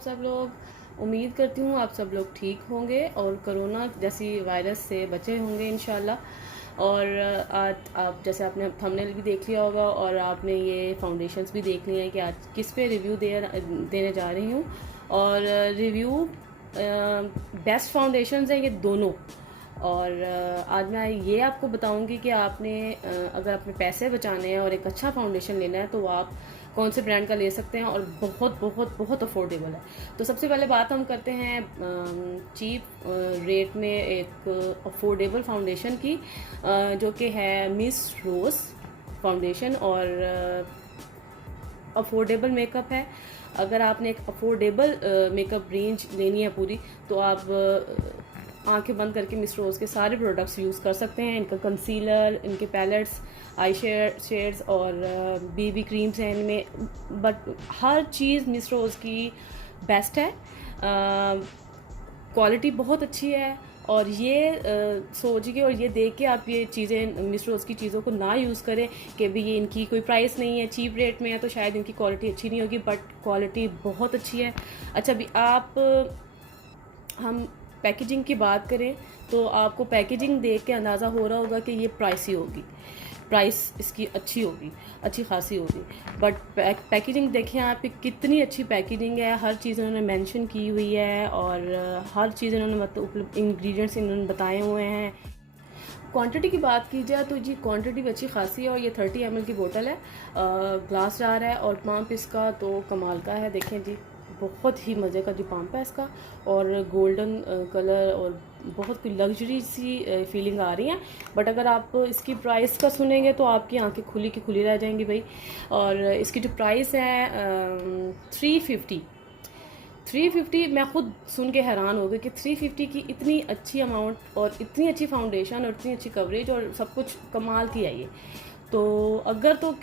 आप सब लोग। उम्मीद करती हूँ आप सब लोग ठीक होंगे और कोरोना जैसी वायरस से बचे होंगे इंशाल्लाह। और आज आप जैसे आपने थंबनेल भी देख लिया होगा और आपने ये फाउंडेशंस भी देख लिए हैं कि आज किस पे रिव्यू देने जा रही हूँ। और रिव्यू बेस्ट फाउंडेशंस हैं ये दोनों। और आज मैं ये आपको बताऊंगी कि आपने अगर अपने पैसे बचाने हैं और एक अच्छा फाउंडेशन लेना है तो आप कौन से ब्रांड का ले सकते हैं और बहुत बहुत बहुत अफोर्डेबल है। तो सबसे पहले बात हम करते हैं चीप रेट में एक अफोर्डेबल फाउंडेशन की, जो कि है मिस रोज़ फाउंडेशन। और अफोर्डेबल मेकअप है। अगर आपने एक अफोर्डेबल मेकअप रेंज लेनी है पूरी, तो आप आंखें बंद करके मिस रोज़ के सारे प्रोडक्ट्स यूज़ कर सकते हैं। इनका कंसीलर, इनके पैलेट्स, आई शेड्स और बीबी क्रीम्स हैं इनमें, बट हर चीज़ मिस रोज़ की बेस्ट है। क्वालिटी बहुत अच्छी है। और ये सोच के और ये देख के आप ये चीज़ें मिस रोज़ की चीज़ों को ना यूज़ करें कि भी ये इनकी कोई प्राइस नहीं है, चीप रेट में है तो शायद इनकी क्वालिटी अच्छी नहीं होगी, बट क्वालिटी बहुत अच्छी है। अच्छा, भी हम पैकेजिंग की बात करें तो आपको पैकेजिंग देख के अंदाज़ा हो रहा होगा कि ये प्राइसी होगी, प्राइस इसकी अच्छी होगी, अच्छी खासी होगी। बट पैकेजिंग देखें आप, कितनी अच्छी पैकेजिंग है। हर चीज़ उन्होंने मेंशन की हुई है और हर चीज़ उन्होंने मतलब इंग्रेडिएंट्स इन्होंने बताए हुए हैं। क्वांटिटी की बात की जाए तो जी क्वांटिटी भी अच्छी खासी है। और ये 30 ml की बोतल है, ग्लास जार है और पंप इसका तो कमाल का है। देखें जी, बहुत ही मज़े का जो पंप है इसका, और गोल्डन कलर और बहुत कोई लग्जरी सी फीलिंग आ रही है। बट अगर आप इसकी प्राइस का सुनेंगे तो आपकी आंखें खुली की खुली रह जाएंगी भाई। और इसकी जो प्राइस है 350। मैं खुद सुन के हैरान हो गई कि 350 की इतनी अच्छी अमाउंट और इतनी अच्छी फाउंडेशन और इतनी अच्छी कवरेज और सब कुछ कमाल की है ये। तो अगर तो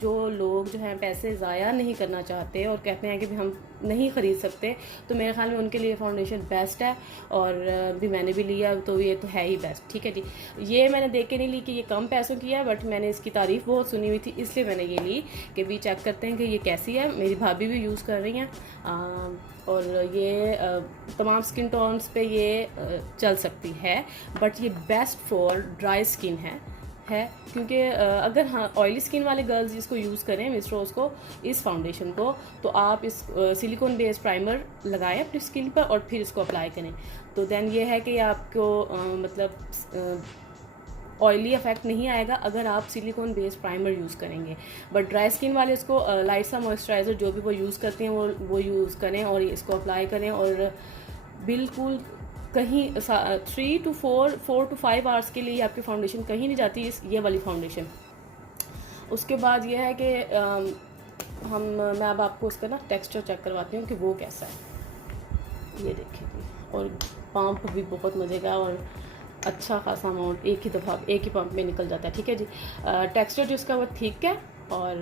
जो लोग जो हैं पैसे ज़ाया नहीं करना चाहते और कहते हैं कि भी हम नहीं ख़रीद सकते, तो मेरे ख्याल में उनके लिए फाउंडेशन बेस्ट है। और भी मैंने भी लिया तो ये तो है ही बेस्ट। ठीक है जी, ये मैंने देख के नहीं ली कि ये कम पैसों की है, बट मैंने इसकी तारीफ़ बहुत सुनी हुई थी इसलिए मैंने ये ली कि भी चेक करते हैं कि ये कैसी है। मेरी भाभी भी यूज़ कर रही हैं और ये तमाम स्किन टोन्स पे ये चल सकती है, बट ये बेस्ट फॉर ड्राई स्किन है क्योंकि अगर हाँ ऑयली स्किन वाले गर्ल्स इसको यूज़ करें मिस रोज़ को, इस फाउंडेशन को, तो आप इस सिलिकॉन बेस्ड प्राइमर लगाएं अपनी स्किन पर और फिर इसको अप्लाई करें। तो देन ये है कि आपको मतलब ऑयली इफेक्ट नहीं आएगा अगर आप सिलिकॉन बेस्ड प्राइमर यूज़ करेंगे। बट ड्राई स्किन वाले इसको लाइट सा मॉइस्चराइज़र जो भी वो यूज़ करते हैं वो यूज़ करें और इसको अप्लाई करें। और बिल्कुल कहीं 3 to 4 to 5 आवर्स के लिए आपकी फाउंडेशन कहीं नहीं जाती ये वाली फाउंडेशन। उसके बाद ये है कि मैं अब आपको उसका ना टेक्सचर चेक करवाती हूँ कि वो कैसा है। ये देखिए, और पंप भी बहुत मज़े का और अच्छा खासा अमाउंट एक ही पंप में निकल जाता है। ठीक है जी, टेक्सचर जो इसका वो थिक है और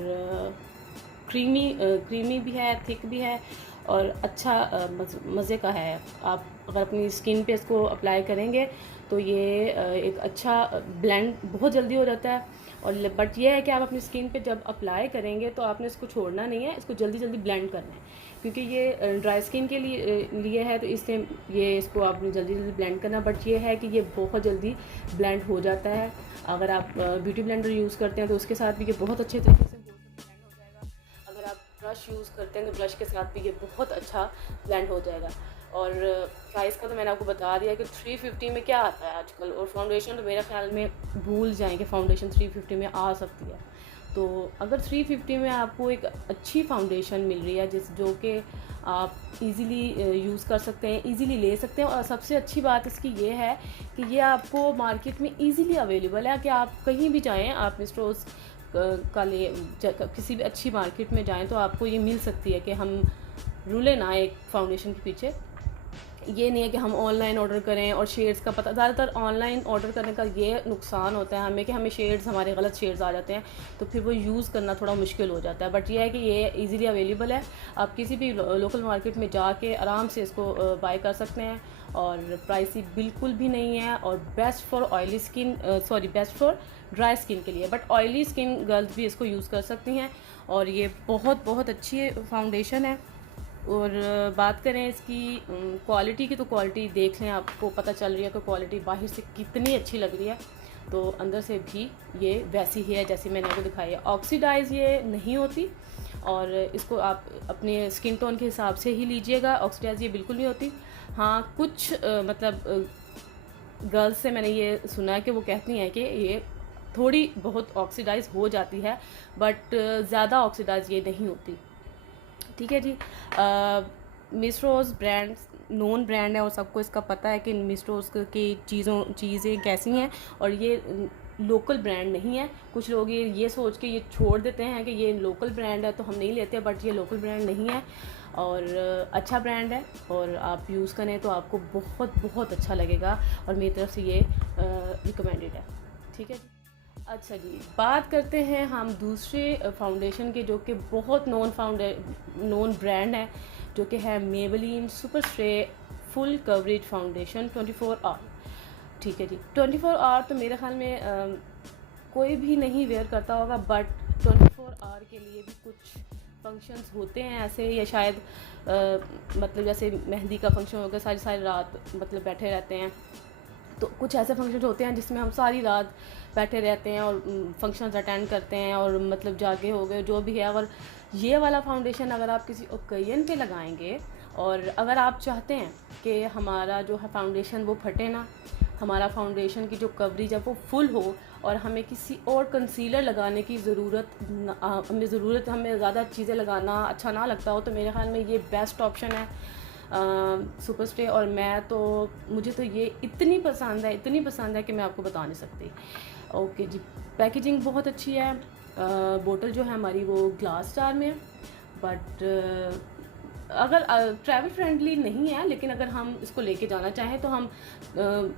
क्रीमी भी है, थिक भी है और अच्छा मज़े का है। आप अगर अपनी स्किन पे इसको अप्लाई करेंगे तो ये एक अच्छा ब्लेंड बहुत जल्दी हो जाता है। और बट ये है कि आप अपनी स्किन पे जब अप्लाई करेंगे तो आपने इसको छोड़ना नहीं है, इसको जल्दी जल्दी ब्लेंड करना है क्योंकि ये ड्राई स्किन के लिए है, तो इसलिए ये इसको आपने जल्दी जल्दी ब्लेंड करना। बट ये है कि ये बहुत जल्दी ब्लेंड हो जाता है। अगर आप ब्यूटी ब्लेंडर यूज़ करते हैं तो उसके साथ भी ये बहुत अच्छे तरीके से ब्लेंड हो जाएगा। अगर आप ब्रश यूज़ करते हैं तो ब्रश के साथ भी ये बहुत अच्छा ब्लेंड हो जाएगा। और प्राइस का तो मैंने आपको बता दिया कि 350 में क्या आता है आजकल। और फाउंडेशन तो मेरे ख्याल में भूल जाएं कि फाउंडेशन 350 में आ सकती है। तो अगर 350 में आपको एक अच्छी फाउंडेशन मिल रही है जो कि आप इजीली यूज़ कर सकते हैं, इजीली ले सकते हैं। और सबसे अच्छी बात इसकी ये है कि ये आपको मार्केट में इजीली अवेलेबल है कि आप कहीं भी जाएं, आप मिस रोज़ किसी भी अच्छी मार्केट में जाएं तो आपको ये मिल सकती है कि हम रुले ना एक फाउंडेशन के पीछे। ये नहीं है कि हम ऑनलाइन ऑर्डर करें और शेड्स का पता, ज़्यादातर ऑनलाइन ऑर्डर करने का ये नुकसान होता है हमें कि हमें शेड्स, हमारे गलत शेड्स आ जाते हैं तो फिर वो यूज़ करना थोड़ा मुश्किल हो जाता है। बट ये है कि ये इजीली अवेलेबल है, आप किसी भी लोकल मार्केट में जाके आराम से इसको बाय कर सकते हैं। और प्राइसी बिल्कुल भी नहीं है और best for oily skin, best for dry skin के लिए। बट ऑयली स्किन गर्ल्स भी इसको यूज़ कर सकती हैं और ये बहुत बहुत अच्छी फाउंडेशन है। और बात करें इसकी क्वालिटी की, तो क्वालिटी देख लें, आपको पता चल रही है कि क्वालिटी बाहर से कितनी अच्छी लग रही है, तो अंदर से भी ये वैसी ही है जैसी मैंने आपको दिखाई है। ऑक्सीडाइज ये नहीं होती, और इसको आप अपने स्किन टोन के हिसाब से ही लीजिएगा। ऑक्सीडाइज ये बिल्कुल नहीं होती। हाँ, कुछ मतलब गर्ल्स से मैंने ये सुना है कि वो कहती हैं कि ये थोड़ी बहुत ऑक्सीडाइज हो जाती है, बट ज़्यादा ऑक्सीडाइज ये नहीं होती। ठीक है जी। मिस रोज़ ब्रांड नोन ब्रांड है और सबको इसका पता है कि मिस रोज़ की चीज़ें कैसी हैं, और ये लोकल ब्रांड नहीं है। कुछ लोग ये सोच के ये छोड़ देते हैं कि ये लोकल ब्रांड है तो हम नहीं लेते, बट ये लोकल ब्रांड नहीं है और अच्छा ब्रांड है, और आप यूज़ करें तो आपको बहुत बहुत अच्छा लगेगा, और मेरी तरफ से ये रिकमेंडेड है। ठीक है जी। अच्छा जी, बात करते हैं हम दूसरे फाउंडेशन के, जो कि बहुत नोन ब्रांड है, जो कि है Maybelline super stay full coverage foundation 24 hour. ठीक है जी। 24 आवर तो मेरे ख्याल में कोई भी नहीं वेयर करता होगा, बट 24 आवर के लिए भी कुछ फंक्शंस होते हैं ऐसे, या शायद मतलब जैसे मेहंदी का फंक्शन होगा, सारी सारी रात मतलब बैठे रहते हैं, तो कुछ ऐसे फंक्शन होते हैं जिसमें हम सारी रात बैठे रहते हैं और फंक्शंस अटेंड करते हैं और मतलब जाके हो गए जो भी है। अगर ये वाला फाउंडेशन अगर आप किसी ओकेजन पे लगाएंगे, और अगर आप चाहते हैं कि हमारा जो है फाउंडेशन वो फटे ना, हमारा फाउंडेशन की जो कवरेज है वो फुल हो, और हमें किसी और कंसीलर लगाने की हमें ज़्यादा चीज़ें लगाना अच्छा ना लगता हो, तो मेरे ख्याल में ये बेस्ट ऑप्शन है सुपर स्टे। और मुझे तो ये इतनी पसंद है कि मैं आपको बता नहीं सकती। ओके जी। पैकेजिंग बहुत अच्छी है। बोतल जो है हमारी वो ग्लास जार में है, बट अगर ट्रैवल फ्रेंडली नहीं है, लेकिन अगर हम इसको लेके जाना चाहें तो हम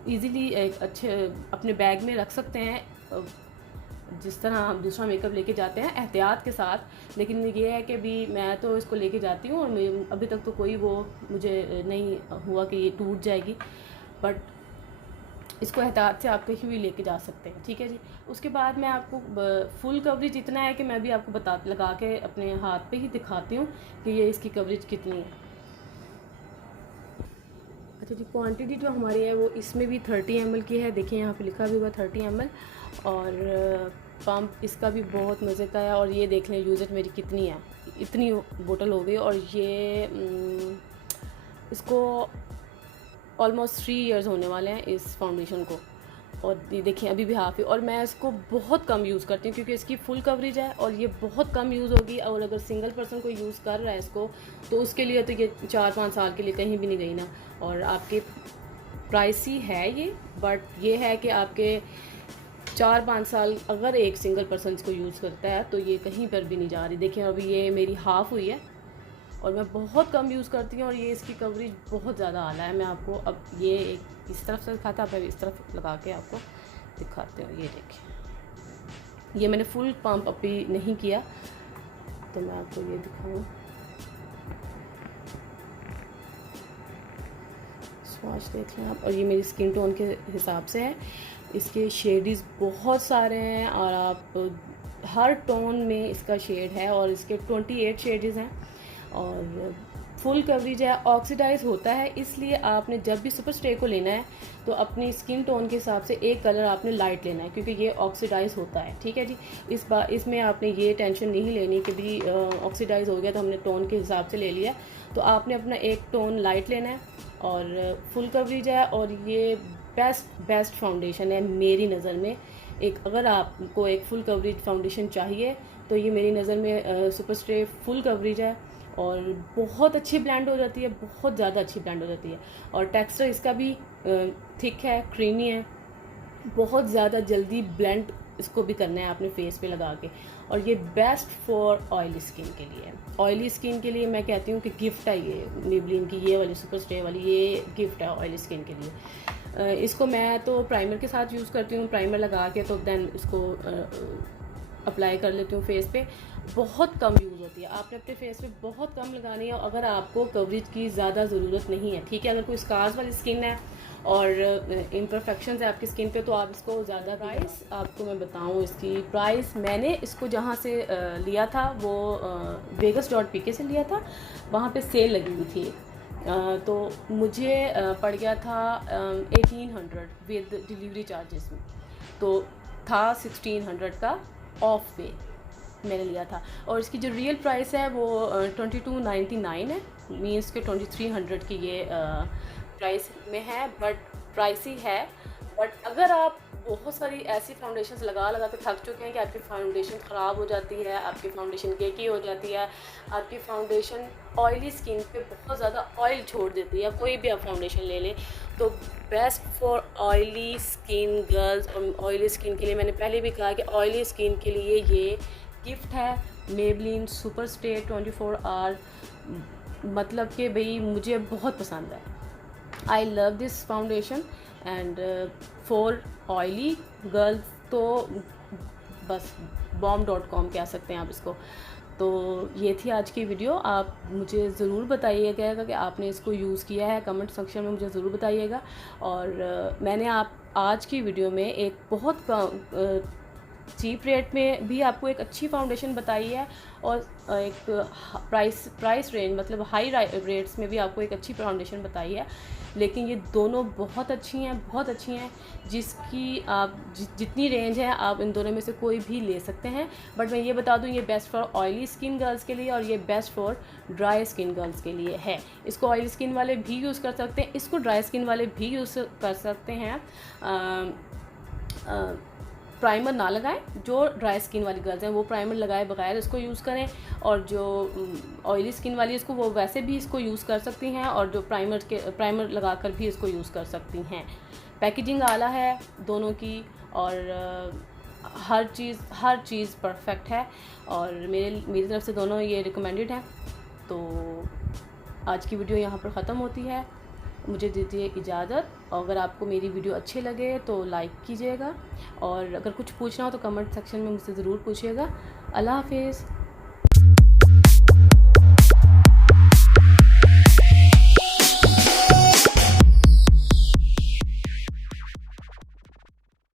इजीली एक अच्छे अपने बैग में रख सकते हैं, जिस तरह हम दूसरा मेकअप लेके जाते हैं एहतियात के साथ। लेकिन ये है कि भी मैं तो इसको लेके जाती हूँ, और अभी तक तो कोई वो मुझे नहीं हुआ कि ये टूट जाएगी, बट इसको एहतियात से आप कहीं भी लेके जा सकते हैं। ठीक है जी। उसके बाद मैं आपको फुल कवरेज इतना है कि मैं भी आपको लगा के अपने हाथ पे ही दिखाती हूँ कि ये इसकी कवरेज कितनी है। अच्छा जी, क्वांटिटी जो हमारी है वो इसमें भी 30 ml की है। देखिए यहाँ पे लिखा भी हुआ 30 ml, और पंप इसका भी बहुत मज़े का है। और ये देख लें यूजेज मेरी कितनी है, इतनी बोतल हो गई, और ये इसको ऑलमोस्ट 3 इयर्स होने वाले हैं इस फाउंडेशन को, और ये देखिए अभी भी हाफ़ ही। और मैं इसको बहुत कम यूज़ करती हूँ क्योंकि इसकी फुल कवरेज है, और ये बहुत कम यूज़ होगी। और अगर सिंगल पर्सन कोई यूज़ कर रहा है इसको, तो उसके लिए तो ये 4-5 साल के लिए कहीं भी नहीं गई ना। और आपके प्राइसी है ये, बट ये है कि आपके 4-5 साल अगर एक सिंगल पर्सन इसको यूज़ करता है तो ये कहीं पर भी नहीं जा रही। देखिए अभी ये मेरी हाफ़ हुई है, और मैं बहुत कम यूज़ करती हूँ, और ये इसकी कवरेज बहुत ज़्यादा आला है। मैं आपको अब ये एक इस तरफ से दिखाता, अब इस तरफ लगा के आपको दिखाते हो। ये देखिए, ये मैंने फुल पंप अभी नहीं किया, तो मैं आपको ये दिखाऊँ। स्वाच देख लें आप, और ये मेरी स्किन टोन के हिसाब से है। इसके शेडीज़ बहुत सारे हैं, और आप हर टोन में इसका शेड है, और इसके 28 शेडीज़ हैं, और फुल कवरेज है। ऑक्सीडाइज होता है, इसलिए आपने जब भी सुपर स्टे को लेना है तो अपनी स्किन टोन के हिसाब से एक कलर आपने लाइट लेना है, क्योंकि ये ऑक्सीडाइज होता है। ठीक है जी। इसमें आपने ये टेंशन नहीं लेनी कि भी ऑक्सीडाइज हो गया तो हमने टोन के हिसाब से ले लिया, तो आपने अपना एक टोन लाइट लेना है, और फुल कवरेज है। और ये बेस्ट फाउंडेशन है मेरी नज़र में। अगर आपको एक फुल कवरेज फाउंडेशन चाहिए तो ये मेरी नज़र में सुपर स्टे फुल कवरेज है, और बहुत अच्छी ब्लेंड हो जाती है, बहुत ज़्यादा अच्छी ब्लेंड हो जाती है। और टेक्सचर इसका भी थिक है, क्रीमी है, बहुत ज़्यादा जल्दी ब्लेंड इसको भी करना है आपने फेस पे लगा के। और ये बेस्ट फॉर ऑयली स्किन के लिए है। ऑयली स्किन के लिए मैं कहती हूँ कि गिफ्ट है ये मेबेलिन की ये वाली सुपर स्टे वाली, ये गिफ्ट है ऑयली स्किन के लिए। इसको मैं तो प्राइमर के साथ यूज़ करती हूँ, प्राइमर लगा के तो देन इसको अप्लाई कर लेती हूँ फेस पे। बहुत कम यूज़ होती है, आपने अपने फेस पे बहुत कम लगानी है अगर आपको कवरेज की ज़्यादा ज़रूरत नहीं है। ठीक है, अगर कोई स्कार्स वाली स्किन है और इम्परफेक्शंस है आपकी स्किन पे, तो आप इसको ज़्यादा। प्राइस आपको मैं बताऊं, इसकी प्राइस मैंने इसको जहाँ से लिया था वो vegas.pk से लिया था, वहाँ पे सेल लगी हुई थी। तो मुझे पड़ गया था 1800 विद डिलीवरी चार्जेस में, तो था 1600 का ऑफ पे मैंने लिया था। और इसकी जो रियल प्राइस है वो 2299 है, मीन्स के 2300 की ये प्राइस में है, बट प्राइसी है। बट अगर आप बहुत सारी ऐसी फाउंडेशंस लगा के थक चुके हैं कि आपकी फाउंडेशन ख़राब हो जाती है, आपकी फाउंडेशन केकी हो जाती है, आपकी फाउंडेशन ऑयली स्किन पे बहुत ज़्यादा ऑयल छोड़ देती है, कोई भी आप फाउंडेशन ले लें, तो best for oily skin girls और ऑयली स्किन के लिए, मैंने पहले भी कहा कि ऑयली स्किन के लिए ये गिफ्ट है मेबलिन सुपर स्टे 24 आवर। मतलब कि भाई मुझे बहुत पसंद है, I love this foundation. And for oily girls तो बस bomb.com कह सकते हैं आप इसको। तो ये थी आज की वीडियो। आप मुझे ज़रूर बताइएगा कि आपने इसको यूज़ किया है, कमेंट सेक्शन में मुझे ज़रूर बताइएगा। और मैंने आप आज की वीडियो में एक बहुत चीप रेट में भी आपको एक अच्छी फाउंडेशन बताई है, और एक प्राइस रेंज मतलब हाई रेट्स में भी आपको एक अच्छी फाउंडेशन बताई है। लेकिन ये दोनों बहुत अच्छी हैं, जिसकी आप जितनी रेंज है आप इन दोनों में से कोई भी ले सकते हैं। बट मैं ये बता दूं, ये best for oily skin girls के लिए और ये best for dry skin girls के लिए है। इसको ऑयली स्किन वाले भी यूज़ कर सकते हैं, इसको ड्राई स्किन वाले भी यूज़ कर सकते हैं। प्राइमर ना लगाएं, जो ड्राई स्किन वाली गर्ल्स हैं वो प्राइमर लगाए बगैर इसको यूज़ करें, और जो ऑयली स्किन वाली इसको वो वैसे भी इसको यूज़ कर सकती हैं, और जो प्राइमर लगाकर भी इसको यूज़ कर सकती हैं। पैकेजिंग आला है दोनों की, और हर चीज़ परफेक्ट है, और मेरी तरफ से दोनों ये रिकमेंडेड हैं। तो आज की वीडियो यहाँ पर ख़त्म होती है, मुझे दीजिए इजाज़त। और अगर आपको मेरी वीडियो अच्छे लगे तो लाइक कीजिएगा, और अगर कुछ पूछना हो तो कमेंट सेक्शन में मुझसे ज़रूर पूछिएगा। अल्लाह हाफिज़।